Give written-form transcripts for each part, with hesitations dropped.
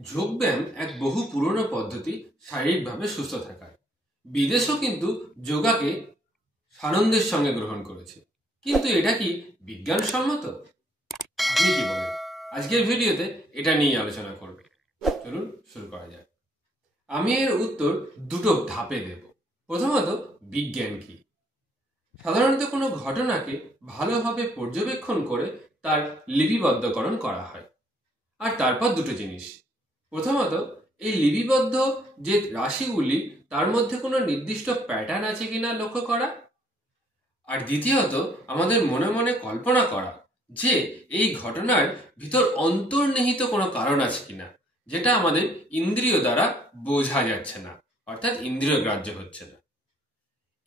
যোগব্যায়াম এক বহু পুরনো পদ্ধতি শারীরিকভাবে সুস্থ থাকার। বিদেশও কিন্তু যোগাকে সানন্দের সঙ্গে গ্রহণ করেছে। কিন্তু এটা কি বিজ্ঞানসম্মত? আপনি কি বলেন? আজকের ভিডিওতে এটা নিয়ে আলোচনা করবে। চলুন শুরু করা যাক। আমি এর উত্তর দুটো ধাপে দেব। প্রথমত, বিজ্ঞান কি? সাধারণত কোনো ঘটনাকে ভালোভাবে পর্যবেক্ষণ করে তার লিপিবদ্ধকরণ করা হয়। আর তারপর দুটো জিনিস। প্রথমত, এই লিপিবদ্ধ যে রাশিগুলি তার মধ্যে কোনো নির্দিষ্ট প্যাটার্ন আছে কিনা লক্ষ্য করা। আর দ্বিতীয়ত, আমাদের মনে মনে কল্পনা করা যে এই ঘটনার ভিতর অন্তর্নিহিত কোনো কারণ আছে কিনা, যেটা আমাদের ইন্দ্রিয় দ্বারা বোঝা যাচ্ছে না, অর্থাৎ ইন্দ্রিয় গ্রাহ্য হচ্ছে না।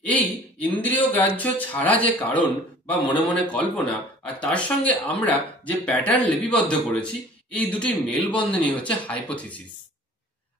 এই ইন্দ্রিয় গ্রাহ্য ছাড়া যে কারণ বা মনে মনে কল্পনা, আর তার সঙ্গে আমরা যে প্যাটার্ন লিপিবদ্ধ করেছি, এই দুটির মেলবন্ধনই হচ্ছে হাইপোথিসিস।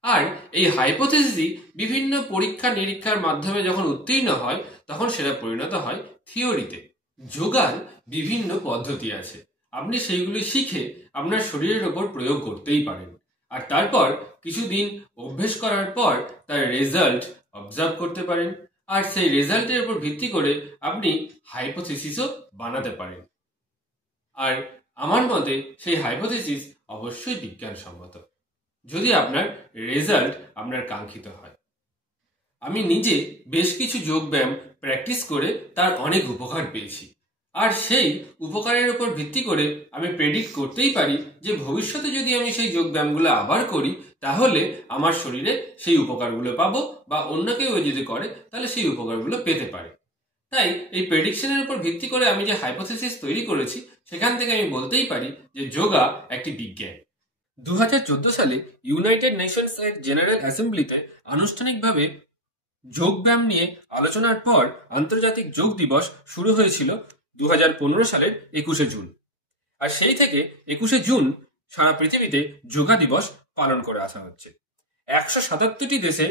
আর এই হাইপোথিসিসই বিভিন্ন পরীক্ষা নিরীক্ষার মাধ্যমে যখন উত্তীর্ণ হয়, তখন সেটা পরিণত হয় থিওরিতে। যোগার বিভিন্ন পদ্ধতি আছে, আপনি সেইগুলি শিখে আপনার শরীরের ওপর প্রয়োগ করতেই পারেন। আর তারপর কিছুদিন অভ্যেস করার পর তার রেজাল্ট অবজার্ভ করতে পারেন। আর সেই রেজাল্টের উপর ভিত্তি করে আপনি হাইপোথিসিসও বানাতে পারেন। আর আমার মতে সেই হাইপোথিসিস অবশ্যই বিজ্ঞানসম্মত, যদি আপনার রেজাল্ট আপনার কাঙ্ক্ষিত হয়। আমি নিজে বেশ কিছু যোগব্যায়াম প্র্যাকটিস করে তার অনেক উপকার পেয়েছি। আর সেই উপকারের উপর ভিত্তি করে আমি প্রেডিক্ট করতেই পারি যে ভবিষ্যতে যদি আমি সেই যোগব্যায়ামগুলো আবার করি, তাহলে আমার শরীরে সেই উপকারগুলো পাবো, বা অন্য কেউ যদি করে তাহলে সেই উপকারগুলো পেতে পারে। তাই এই প্রেডিকশনের উপর ভিত্তি করে আমি যে হাইপোথিসিস তৈরি করেছি, সেখান থেকে আমি বলতেই পারি যে যোগা একটি বিজ্ঞান। 2014 সালে ইউনাইটেড নেশনস এর জেনারেল অ্যাসেম্বলিতে আনুষ্ঠানিকভাবে যোগব্যায়াম নিয়ে আলোচনার পর আন্তর্জাতিক যোগ দিবস শুরু হয়েছিল 2015 সালের 21শে জুন। আর সেই থেকে 21শে জুন সারা পৃথিবীতে যোগা দিবস পালন করে আসা হচ্ছে। 177টি দেশে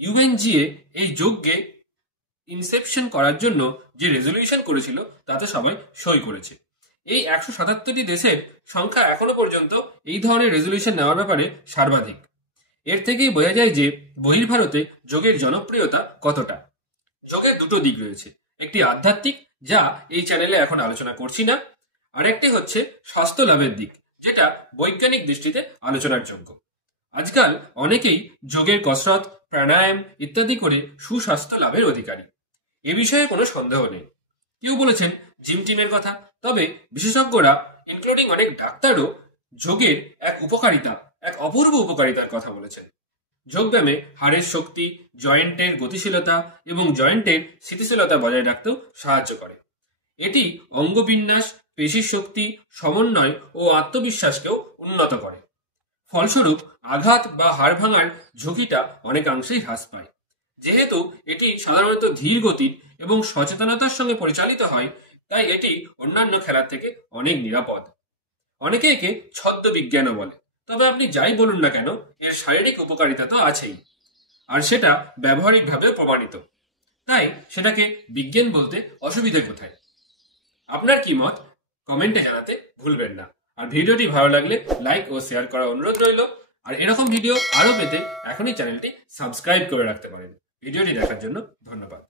ইউএনজিএ এই যোগকে ইনসেপশন করার জন্য যে রেজলিউশন করেছিল, তাতে সবাই সই করেছে। এই 177টি দেশের সংখ্যা এখনো পর্যন্ত এই ধরনের রেজলিউশন নেওয়ার ব্যাপারে সর্বাধিক। এর থেকেই বোঝা যায় যে বহির্ভারতে যোগের জনপ্রিয়তা কতটা। যোগের দুটো দিক রয়েছে, একটি আধ্যাত্মিক, যা এই চ্যানেলে এখন আলোচনা করছি না, আর একটি হচ্ছে স্বাস্থ্য লাভের দিক, যেটা বৈজ্ঞানিক দৃষ্টিতে আলোচনার যোগ্য। আজকাল অনেকেই যোগের কসরত, প্রাণায়াম ইত্যাদি করে সুস্বাস্থ্য লাভের অধিকারী। এ বিষয়ে কোনো সন্দেহ নেই। কেউ বলেছেন জিম টিমের কথা, তবে বিশেষজ্ঞরা ইনক্লুডিং অনেক ডাক্তারও যোগের এক উপকারিতা, এক অপূর্ব উপকারিতার কথা বলেছেন। যোগব্যায়ামে হাড়ের শক্তি, জয়েন্টের গতিশীলতা এবং জয়েন্টের স্থিতিশীলতা বজায় রাখতেও সাহায্য করে। এটি অঙ্গবিন্যাস, পেশির শক্তি, সমন্বয় ও আত্মবিশ্বাসকেও উন্নত করে। ফলস্বরূপ আঘাত বা হাড় ভাঙার ঝুঁকিটা অনেকাংশেই হ্রাস পায়। যেহেতু এটি সাধারণত ধীর গতির এবং সচেতনতার সঙ্গে পরিচালিত হয়, তাই এটি অন্যান্য খেলার থেকে অনেক নিরাপদ। অনেকে একে ছদ্ম বিজ্ঞানও বলে, তবে আপনি যাই বলুন না কেন, এর শারীরিক উপকারিতা তো আছেই, আর সেটা ব্যবহারিকভাবেও প্রমাণিত। তাই সেটাকে বিজ্ঞান বলতে অসুবিধে কোথায়? আপনার কি মত কমেন্টে জানাতে ভুলবেন না। আর ভিডিওটি ভালো লাগলে লাইক ও শেয়ার করার অনুরোধ রইল। আর এরকম ভিডিও আরো পেতে এখনই চ্যানেলটি সাবস্ক্রাইব করে রাখতে পারেন। ভিডিওটি দেখার জন্য ধন্যবাদ।